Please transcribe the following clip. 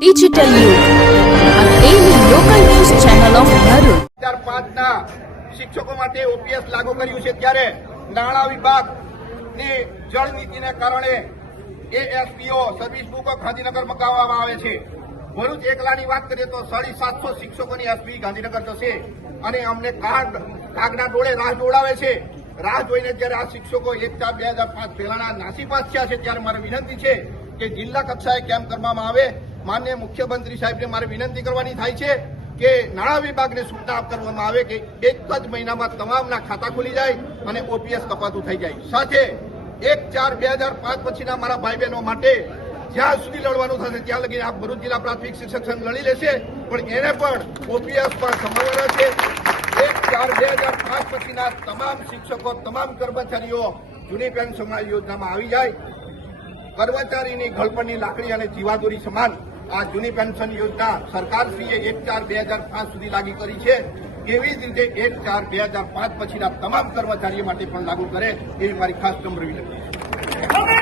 Digital યુગ આ daily local news channel of Bharuch 2005ના શિક્ષકો માટે ઓપીએસ લાગુ કર્યું છે ત્યારે નાણાં વિભાગની જળ નીતિને કારણે એએસપીઓ સર્વિસ બુકો ગાંધીનગર મગાવવામાં આવે છે। ભરૂચ એકલાની વાત કરીએ તો 750 શિક્ષકોની એસપી ગાંધીનગર જશે અને અમને કાગના ડોળે રાહ જોડાવે છે। રાહ જોઈને જ્યારે આ શિક્ષકો 1/4/2005 પહેલાના નાસીપાસ થયા છે ત્યારે મારી વિનંતી છે કે જિલ્લા કક્ષાએ કેમ્પ કરવામાં આવે। માનનીય મુખ્યમંત્રી સાહેબને મારે વિનંતી કરવાની થાય છે કે નાણાં વિભાગને સૂચના કરવામાં આવે કે એક જ મહિનામાં તમામના ખાતા ખુલી જાય અને ઓપીએસ કપાતું થઈ જાય। સાથે 1/4/2005 પછીના મારા ભાઈ બહેનો માટે જ્યાં સુધી લડવાનું થશે ત્યાં લગી આ ભરૂચ જિલ્લા પ્રાથમિક શિક્ષક સંઘ લડી લેશે, પણ એને પણ ઓપીએસ પણ સંભાવના છે। 1/4/2005 પછીના તમામ શિક્ષકો, તમામ કર્મચારીઓ જૂની પેન્શન યોજનામાં આવી જાય। કર્મચારીની ગળપણની લાકડી અને જીવાદોરી સમાન આ જૂની પેન્શન યોજના સરકારશ્રીએ 1/4/2005 સુધી લાગુ કરી છે। એવી જ રીતે 1/4/2005 પછીના તમામ કર્મચારીઓ માટે પણ લાગુ કરે એવી મારી ખાસ નમ્ર વિનંતી છે।